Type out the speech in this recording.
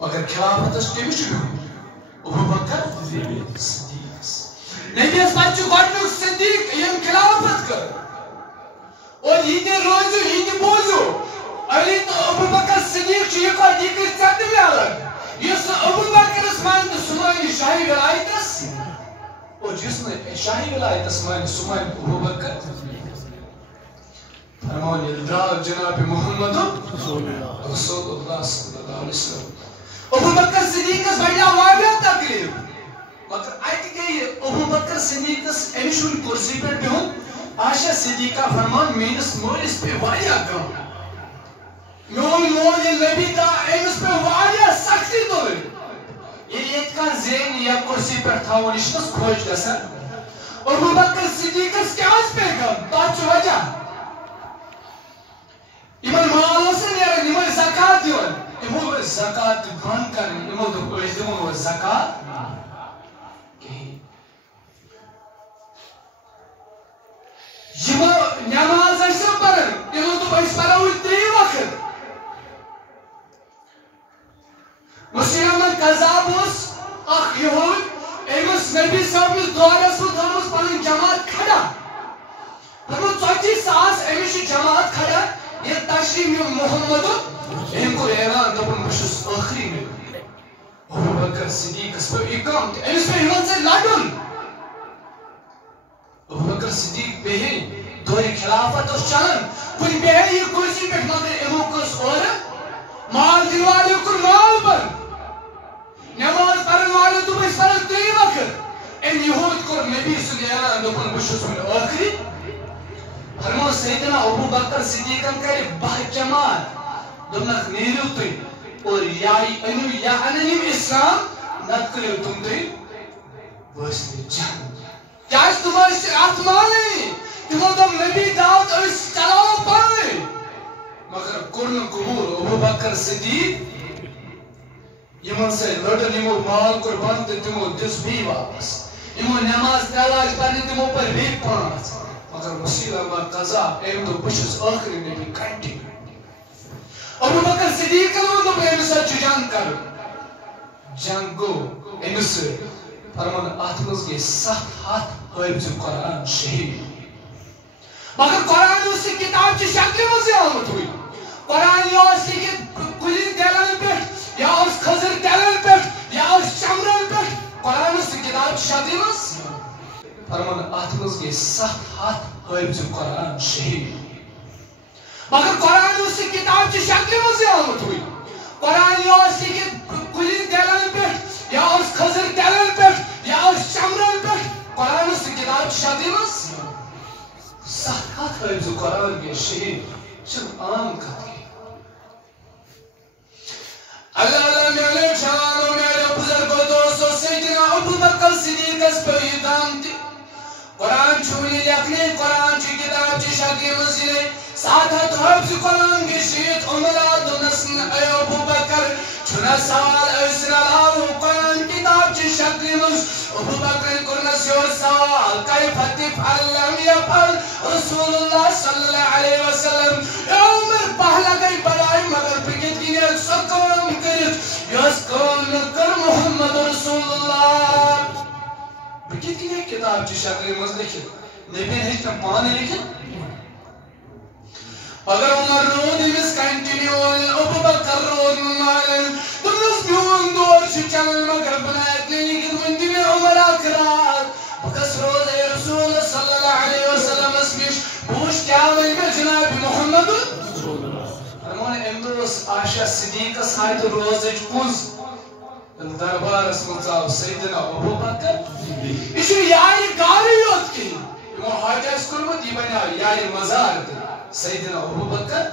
مگر خلافت اس کے مجھے ابو بکر صدیق نبی اس بچے گوڑنک صدیق یم خلافت کر اور یہ روزو یہ بوزو علی تو ابو بکر صدیق یہ کو دیگر چند میں الگ یہ ابو بکر اسمان سمانی شاہی ولایتس اور جس نے شاہی ولایتس مان سمانی ابو بکر فرمان الدراغ جناب محمد رسول اللہ صلی اللہ علیہ وسلم ابو بکر صدیق اس بڑھیا واقعہ تقریب مگر آئیت گئی ابو بکر صدیق اس ایمشون کرسی پر بیہن عائشہ صدیقہ فرمان مینس مولس پہ واقعہ کام میون مول نبی دا ایمس پہ واقعہ سختی دوئی یہ ایک کا زین یا کرسی پر تھا وہ نشتس کھوج دسا ابو بکر صدیق اس کیا اس پہ کام تاچ وجہ ایمان مالو سے نیرہ نیمان زکاة دیون ایمان زکاة گھن کرن ایمان دو ایمان زکاة کہیں ایمان نماز ایسا پرن ایمان دو ایس پراوی تی وقت مسیحمن قذاب اس اخ یہود ایمس نبی صاحب اس دورس و دھرمس پرن جماعت کھڑا ہمیں 34 ساس ایمیشی جماعت کھڑا یہ تشریف محمد ان کو اعلان دبن بشس آخری میں ابو بکر صدیق اس پر اقام تھے اس پر ایمان سے لڑن ابو بکر صدیق بہن دوری خلافت اور چلن کوئی بہن یہ کرسی پہ مگر امو کس اور مال دیوالے کر مال پر نماز پرن والے تو بس پر تی وقت ان یہود کو نبی صلی اللہ علیہ وسلم دبن بشس میں آخری فرمان سیدنا ابو بکر صدیقن کرے بہ جماعت دمنک نیرو تی اور یائی انو یا اننیم اسلام نت کرے تم تی واسنے جنگ کیا اس تمہاری سے آتمانی تمہوں دم نبی دعوت اس چلاو پانے مگر کرن قبول ابو بکر صدیق یمن سے لڑن یمو مال قربان تے تمہوں دس بھی واپس یمو نماز تلاش پانے تمہوں پر بھی پانچ مگر مسیح قضا ایم تو بشس آخری نبی کنٹی ابو بکر صدیق کرو تو ایم سچ جنگ کرو جنگ گو ایم سے فرمان آتمز کے 7 ہاتھ حیبز قرآن شہید مگر قرآن اس کتاب کی شکل مزے آمد ہوئی قرآن یا اس کی کلین دلن پیٹ یا اس خضر دلن پیٹ یا اس چمرن پیٹ قرآن اس کتاب کی شکل مزے فرمان آتمز کے 7 ہاتھ حیبز قرآن شہید مگر قرآن اس کتاب کی شکل مزے آمد ہوئی قرآن یا اس کی کلین دلن پیٹ یا اس خضر دلن پیٹ یا اس چمرن پیٹ قرآن اس کتاب کی شکل مزے 7 ہاتھ حیبز قرآن کے شہید چل عام کھاتے اللہ میرے شانو میرے بزرگو دوستو سیدنا ابو بکر صدیق اس پر اقام تھی قرآن چھوڑی لکھنے قرآن چی کتاب چی شکل مزینے 7 ہاتھ حیبز قرآن کی شہید عمرات نسن اے ابو بکر چھنا سوال ایسن اللہ قرآن کتاب چی شکل مز ابو بکر کرنا سیور سوال کیف تفعل لم یفعل رسول اللہ صلی اللہ علیہ وسلم اے عمر پہلا گئی بڑائی مگر بگت کی نیک سکرم کرت یس کام نکر محمد رسول اللہ بگت کی نیک کتاب چی شکل مز لکھت نبی نے ہیچ پانے لکھت اگر عمر رود امس کنٹینیو ابو بکر رود مالن دمس بیون دور چھ چلن مگر بنایت نہیں کہ من دن عمر اکرات بکس روز رسول صلی اللہ علیہ وسلم اسمش بوش کیا میں جناب محمد فرمان امروز عائشہ صدیقہ سایت روز پوز دربار اسمت سیدنا ابو بکر اسی یاری گاری ہوت کی وہ حاجہ اس کرمت یہ بنا یاری مزار سیدنا ابو بکر